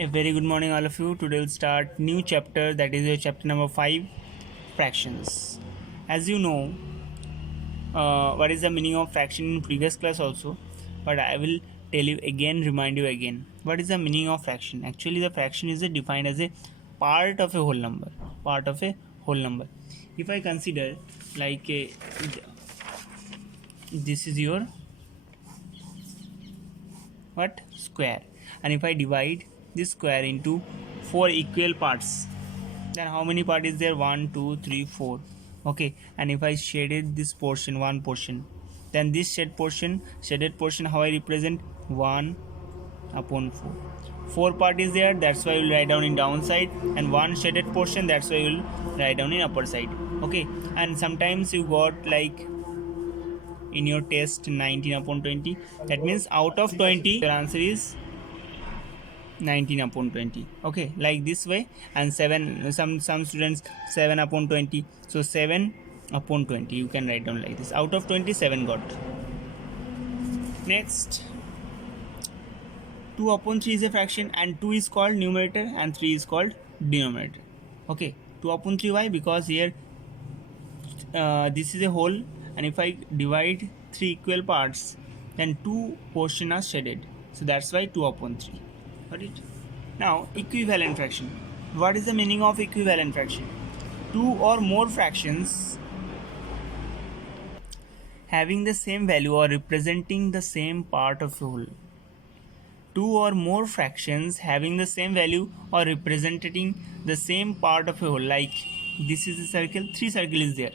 A very good morning, all of you. Today we'll start new chapter, that is your chapter number 5, fractions. As you know, what is the meaning of fraction in previous class also, but I will tell you again, remind you again. What is the meaning of fraction? Actually, the fraction is defined as a part of a whole number. Part of a whole number. If I consider like this is your what square, and if I divide this square into 4 equal parts, then how many part is there? 1 2 3 4. Okay, and if I shaded this portion, one portion, then this shaded portion, how I represent? 1 upon 4. 4 part is there, that's why you'll write down in downside, and one shaded portion, that's why you'll write down in upper side. Okay, and sometimes you got like in your test 19 upon 20, that means out of 20 your answer is 19 upon 20. Okay, like this way. And 7, some students 7 upon 20, so 7 upon 20 you can write down like this. Out of 20, 7 got. Next, 2 upon 3 is a fraction, and 2 is called numerator and 3 is called denominator. Okay, 2 upon 3, why? Because here this is a whole, and if I divide 3 equal parts, then 2 portions are shaded, so that's why 2 upon 3. Got it? Now, equivalent fraction. What is the meaning of equivalent fraction? Two or more fractions having the same value or representing the same part of a whole. Two or more fractions having the same value or representing the same part of a whole. Like this is a circle, 3 circle is there.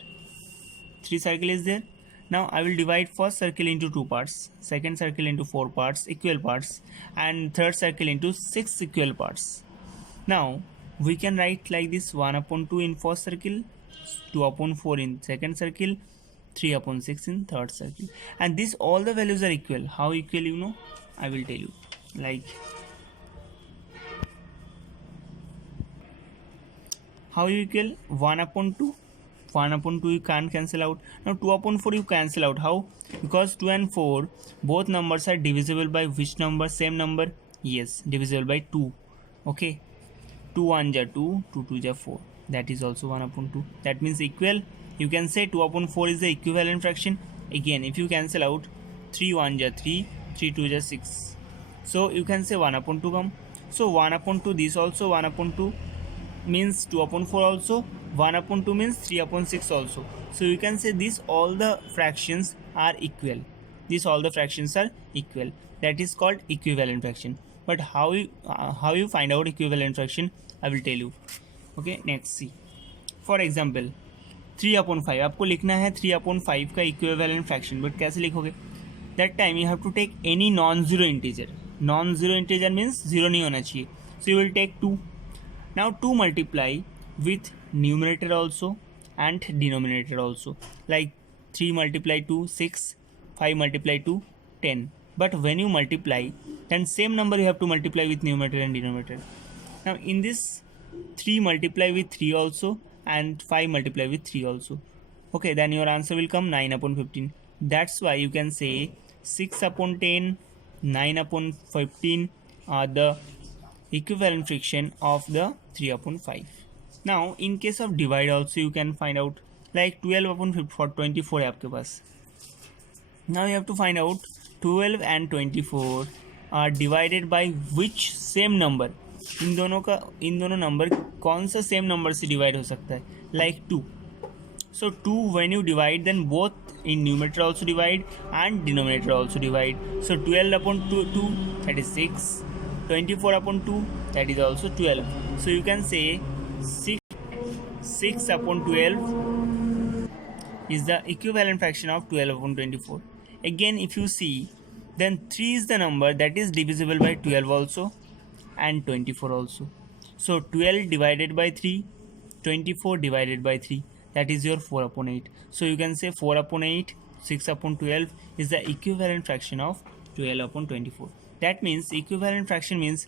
3 circle is there. Now I will divide first circle into 2 parts, second circle into 4 parts, equal parts, and third circle into 6 equal parts. Now we can write like this: 1 upon 2 in first circle, 2 upon 4 in second circle, 3 upon 6 in third circle. And this all the values are equal. How equal, you know? I will tell you. Like how you equal? 1 upon 2. 1 upon 2 you can't cancel out. Now 2 upon 4 you cancel out. How? Because 2 and 4 both numbers are divisible by which number? Same number? Yes, divisible by 2. Okay, 2 1 ja 2, 2 2 ja 4. That is also 1 upon 2. That means equal. You can say 2 upon 4 is the equivalent fraction. Again, if you cancel out, 3 1 ja 3, 3 2 ja 6. So you can say 1 upon 2 come. So 1 upon 2, this also 1 upon 2 means 2 upon 4 also. 1 upon 2 means 3 upon 6 also. So you can say this all the fractions are equal. These all the fractions are equal. That is called equivalent fraction. But how you find out equivalent fraction, I will tell you. Okay, next see. For example, 3 upon 5. आपको लिखना है 3 upon 5 का equivalent fraction. But कैसे लिखोगे? That time you have to take any non-zero integer. Non-zero integer means 0 नहीं होना चाहिए. So you will take 2. Now 2 multiply with numerator also and denominator also. Like 3 multiply 2, 6, 5 multiply 2, 10. But when you multiply, then same number you have to multiply with numerator and denominator. Now in this, 3 multiply with 3 also and 5 multiply with 3 also. Okay, then your answer will come 9 upon 15. That's why you can say 6 upon 10, 9 upon 15 are the equivalent fraction of the 3 upon 5. Now in case of divide also you can find out, like 12 upon 24 है आपके पास. Now you have to find out 12 and 24 are divided by which same number. इन दोनों number कौन सा same number से divide हो सकता है? Like 2. So 2 when you divide, then both in numerator also divide and denominator also divide. So 12 upon 2, that is 6. 24 upon 2, that is also 12. So you can say 6 upon 12 is the equivalent fraction of 12 upon 24. Again, if you see, then 3 is the number that is divisible by 12 also and 24 also. So 12 divided by 3, 24 divided by 3, that is your 4 upon 8. So you can say 4 upon 8, 6 upon 12 is the equivalent fraction of 12 upon 24. That means equivalent fraction means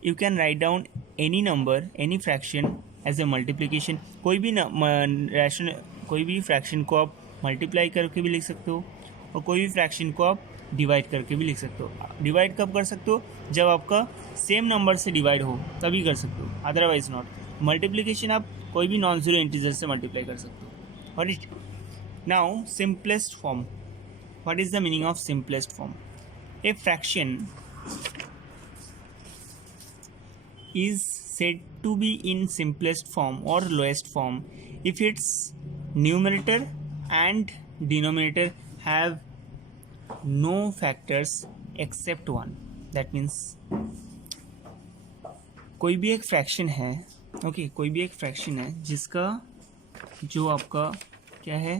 you can write down any number, any fraction as a multiplication. कोई भी fraction को आप multiply करके भी लिख सकते हो, और कोई भी फ्रैक्शन को आप डिवाइड करके भी लिख सकते हो. डिवाइड कब कर सकते हो? जब आपका सेम नंबर से डिवाइड हो तभी कर सकते हो, अदरवाइज नॉट. मल्टीप्लिकेशन आप कोई भी नॉन जीरो इंटीजर से मल्टीप्लाई कर सकते हो. और it now simplest form. What is the meaning of simplest form? A fraction is said to be in simplest form or lowest form if its numerator and denominator have no factors except one. That means कोई भी एक fraction है, okay, कोई भी एक fraction है जिसका जो आपका क्या है,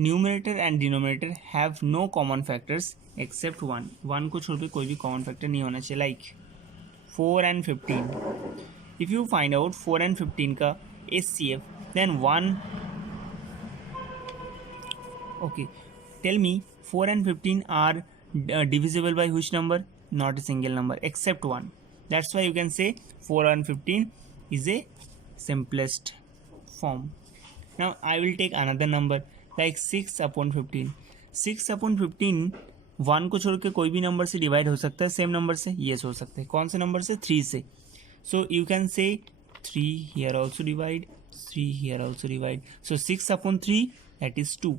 numerator and denominator have no common factors except one. One को छोड़ के कोई भी कॉमन फैक्टर नहीं होना चाहिए. Like 4 and 15. If you find out 4 and 15 का HCF, then 1. Okay, tell me 4 and 15 are divisible by which number? Not a single number except 1. That's why you can say 4 and 15 is a simplest form. Now I will take another number like 6 upon 15. 6 upon 15 1 को छोड़ के कोई भी number से divide हो सकता है. Same number से? येस हो सकता है. कौन से नंबर से? 3 से. So you can say 3 here also divide, 3 here also divide. So 6 upon 3 that is 2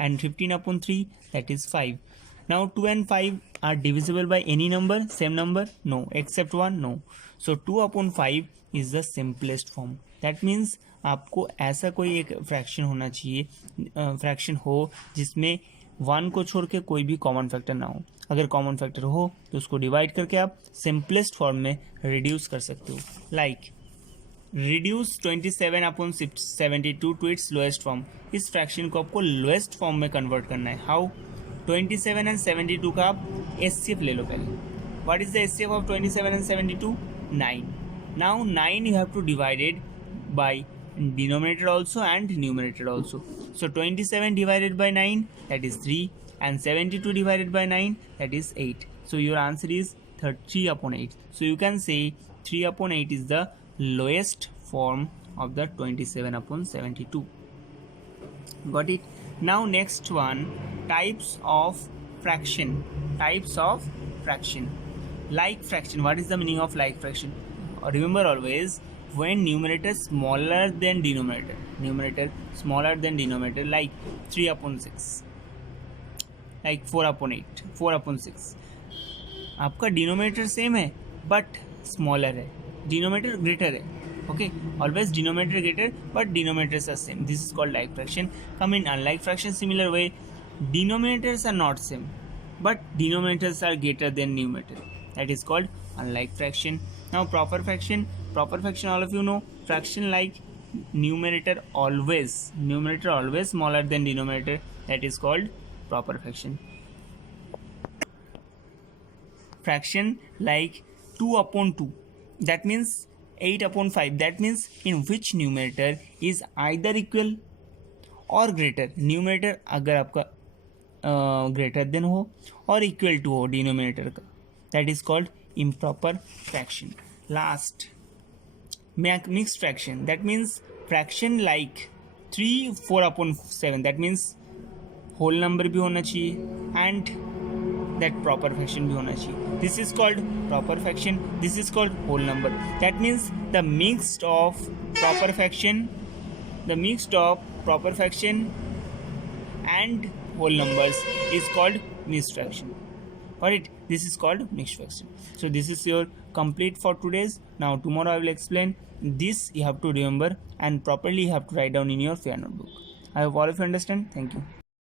and 15 upon 3 that is 5. Now 2 and 5 are divisible by any number? Same number? No. Except 1? No. So 2 upon 5 is the simplest form. That means आपको ऐसा कोई एक fraction होना चाहिए, fraction हो जिसमें 1 को छोड़ के कोई भी कॉमन फैक्टर ना हो. अगर कॉमन फैक्टर हो तो उसको डिवाइड करके आप सिंपलेस्ट फॉर्म में रिड्यूस कर सकते हो. Like reduce 27 upon 72 to its lowest form. इस फ्रैक्शन को आपको लोएस्ट फॉर्म में कन्वर्ट करना है. हाउ? 27 एंड 72 का आप एचसीएफ ले लो पहले. What is the HCF of 27 and 72? 9. Now 9 you have to divide it by denominator also and numerator also. So 27 divided by 9 that is 3 and 72 divided by 9 that is 8. So your answer is 3 upon 8. So you can say 3 upon 8 is the lowest form of the 27 upon 72. Got it? Now next one, types of fraction. Types of fraction. Like fraction. What is the meaning of like fraction? Remember always, when numerator smaller than numerator smaller than denominator, like 3 upon 6, like 4 upon 8, 4 upon 6, आपका denominator same है but smaller है, denominator greater है. Okay, always denominator greater but denominators are same. This is called like fraction. Come in unlike fraction similar way, denominators are not same but denominators are greater than numerator. That is called unlike fraction. Now proper fraction. Proper fraction, all of you know, fraction like numerator always smaller than denominator. That is called proper fraction. Fraction like 2 upon 2. That means 8 upon 5. That means in which numerator is either equal or greater. Numerator अगर आपका greater than हो और equal to हो denominator का, that is called improper fraction. Last, mixed fraction. That means fraction like 3 4 upon 7. That means whole number भी होना चाहिए and that proper fraction भी होना चाहिए. This is called proper fraction, this is called whole number. That means the mixed of proper fraction, the mixed of proper fraction and whole numbers is called mixed fraction. Got it? This is called mixed fraction. So this is your complete for today's. Now tomorrow I will explain this. You have to remember and properly you have to write down in your fair notebook. I hope all of you understand. Thank you.